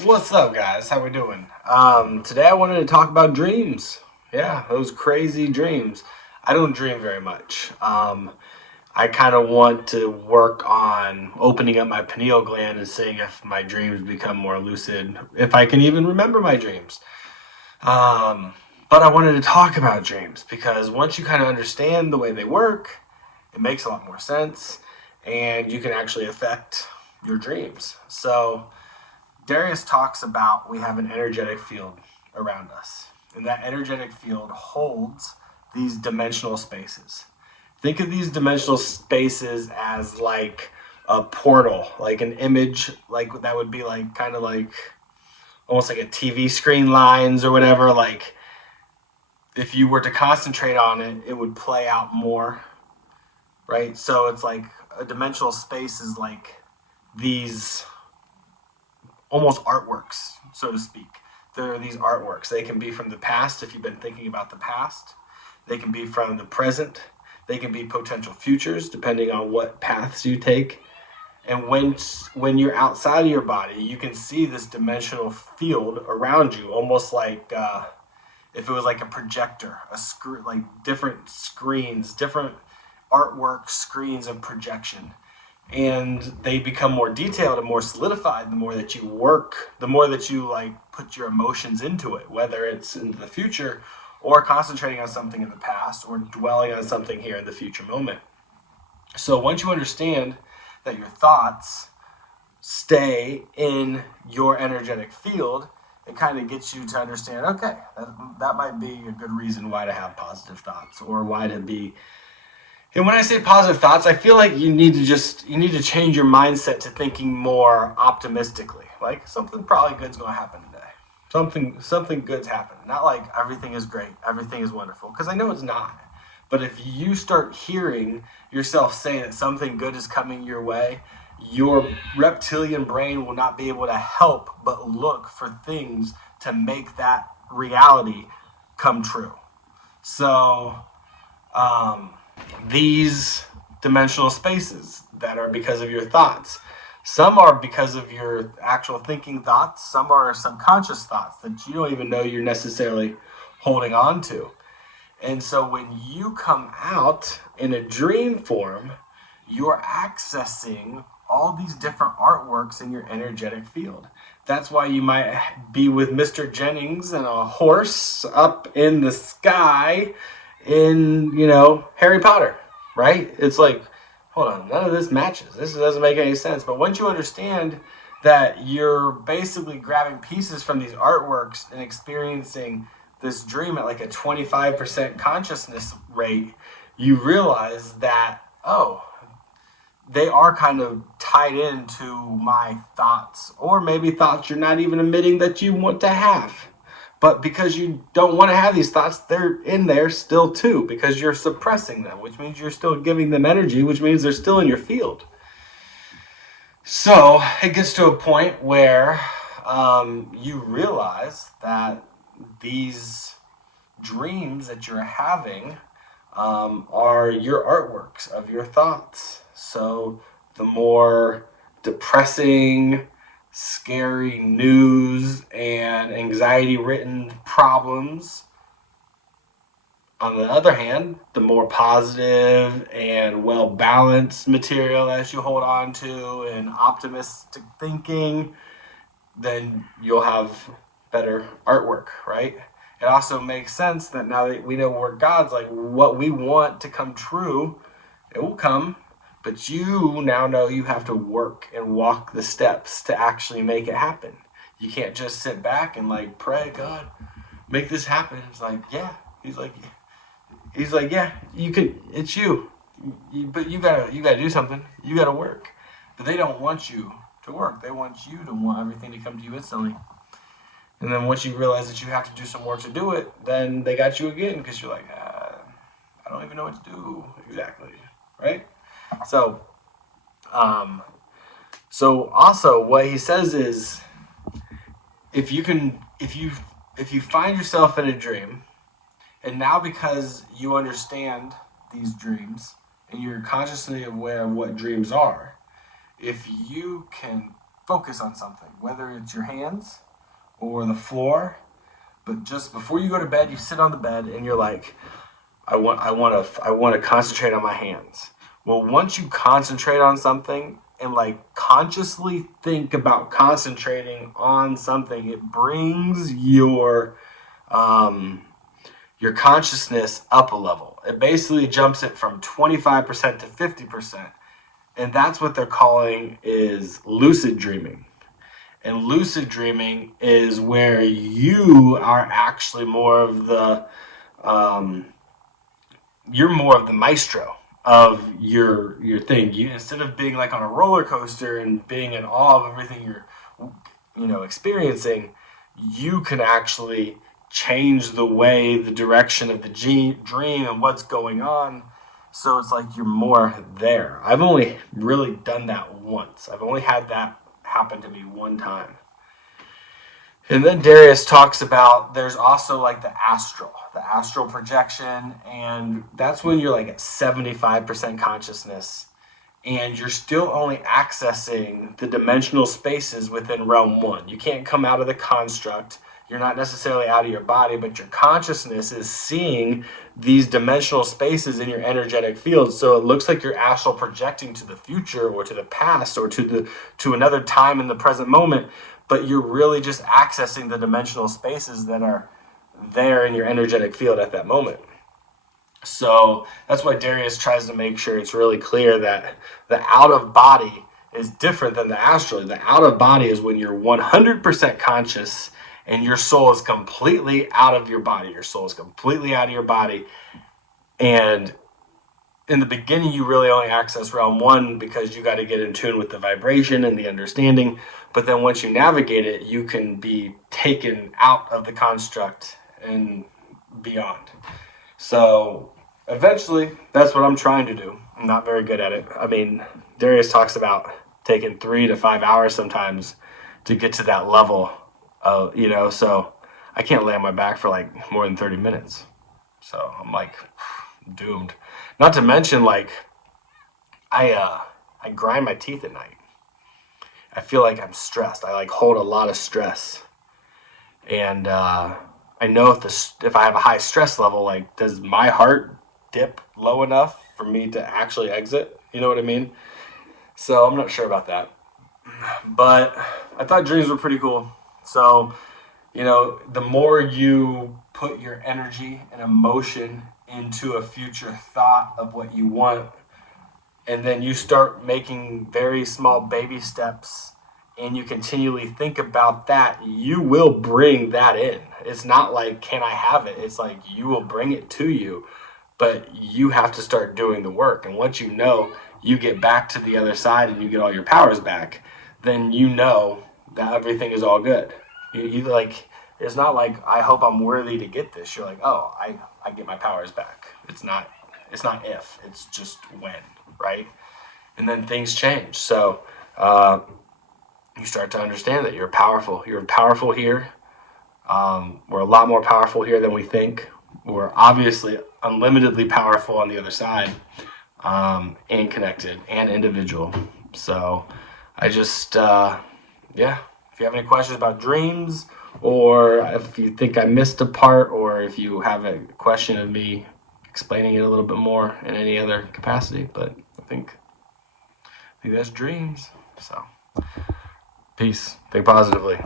What's up, guys? How we doing? Today I wanted to talk about dreams. Yeah, those crazy dreams. I don't dream very much. I kind of want to work on opening up my pineal gland and seeing if my dreams become more lucid, if I can even remember my dreams. Um, but I wanted to talk about dreams because once you kind of understand the way they work, it makes a lot more sense, and you can actually affect your dreams. So Darius talks about we have an energetic field around us, and that energetic field holds these dimensional spaces. Think of these dimensional spaces as like a portal, like an image, like that would be like kind of like almost like a TV screen lines or whatever. Like if you were to concentrate on it, it would play out more, right? So it's like a dimensional space is like these almost artworks, so to speak. There are these artworks. They can be from the past if you've been thinking about the past. They can be from the present. They can be potential futures depending on what paths you take. And when you're outside of your body, you can see this dimensional field around you, almost like if it was like a projector, like different screens, different artwork screens of projection, and they become more detailed and more solidified the more that you work, the more that you like put your emotions into it, whether it's into the future or concentrating on something in the past or dwelling on something here in the future moment. So once you understand that your thoughts stay in your energetic field, it kind of gets you to understand, okay, that might be a good reason why to have positive thoughts or why to be. And when I say positive thoughts, I feel like you need to change your mindset to thinking more optimistically. Like something probably good's going to happen today. Something good's happening. Not like everything is great, everything is wonderful, because I know it's not. But if you start hearing yourself say that something good is coming your way, your reptilian brain will not be able to help but look for things to make that reality come true. So, these dimensional spaces that are because of your thoughts. Some are because of your actual thinking thoughts. Some are subconscious thoughts that you don't even know you're necessarily holding on to. And so when you come out in a dream form, you're accessing all these different artworks in your energetic field. That's why you might be with Mr. Jennings and a horse up in the sky in, Harry Potter, right? It's like, hold on, none of this matches. This doesn't make any sense. But once you understand that you're basically grabbing pieces from these artworks and experiencing this dream at like a 25% consciousness rate, you realize that, oh, they are kind of tied into my thoughts, or maybe thoughts you're not even admitting that you want to have. But because you don't want to have these thoughts, they're in there still too, because you're suppressing them, which means you're still giving them energy, which means they're still in your field. So it gets to a point where you realize that these dreams that you're having are your artworks of your thoughts. So the more depressing, scary news and anxiety ridden problems, on the other hand, the more positive and well balanced material that you hold on to and optimistic thinking, then you'll have better artwork, right? It also makes sense that now that we know we're gods, like what we want to come true, it will come, but you now know you have to work and walk the steps to actually make it happen. You can't just sit back and like pray, God, make this happen. It's like, yeah. He's like, yeah, you can. It's but you gotta do something. You gotta work. But they don't want you to work. They want you to want everything to come to you instantly. And then once you realize that you have to do some work to do it, then they got you again because you're like, I don't even know what to do exactly, right? So, so also what he says is, if you find yourself in a dream, and now because you understand these dreams and you're consciously aware of what dreams are, if you can focus on something, whether it's your hands or the floor. But just before you go to bed, you sit on the bed and you're like, I want to concentrate on my hands. Well, once you concentrate on something and like consciously think about concentrating on something, it brings your consciousness up a level. It basically jumps it from 25% to 50%. And that's what they're calling is lucid dreaming. And lucid dreaming is where you are actually more of the you're more of the maestro of your thing. You, instead of being like on a roller coaster and being in awe of everything you're experiencing, you can actually change the direction of the dream and what's going on. So it's like you're more there. I've only really done that once. I've only had that happen to me one time. And then Darius talks about there's also like the astral projection, and that's when you're like at 75% consciousness and you're still only accessing the dimensional spaces within realm 1. You can't come out of the construct. You're not necessarily out of your body, but your consciousness is seeing these dimensional spaces in your energetic field. So it looks like you're astral projecting to the future or to the past or to another time in the present moment, but you're really just accessing the dimensional spaces that are there in your energetic field at that moment. So that's why Darius tries to make sure it's really clear that the out of body is different than the astral. The out of body is when you're 100% conscious and your soul is completely out of your body. Your soul is completely out of your body. And in the beginning, you really only access realm 1 because you got to get in tune with the vibration and the understanding. But then once you navigate it, you can be taken out of the construct and beyond. So eventually, that's what I'm trying to do. I'm not very good at it. I mean, Darius talks about taking 3 to 5 hours sometimes to get to that level of, so I can't lay on my back for like more than 30 minutes. So I'm like doomed. Not to mention, like, I grind my teeth at night. I feel like I'm stressed. I like hold a lot of stress. And I know if I have a high stress level, like, does my heart dip low enough for me to actually exit? You know what I mean? So I'm not sure about that. But I thought dreams were pretty cool. So, the more you put your energy and emotion into a future thought of what you want, and then you start making very small baby steps and you continually think about that, you will bring that in. It's not like, can I have it? It's like, you will bring it to you, but you have to start doing the work. And once you get back to the other side and you get all your powers back, then you know that everything is all good. You like, it's not like, I hope I'm worthy to get this. You're like, oh, I get my powers back. It's not if, it's just when, right? And then things change. So you start to understand that you're powerful. You're powerful here. We're a lot more powerful here than we think. We're obviously unlimitedly powerful on the other side, and connected and individual. So I just, if you have any questions about dreams, or if you think I missed a part, or if you have a question of me explaining it a little bit more in any other capacity, but I think that's dreams. So peace. Think positively.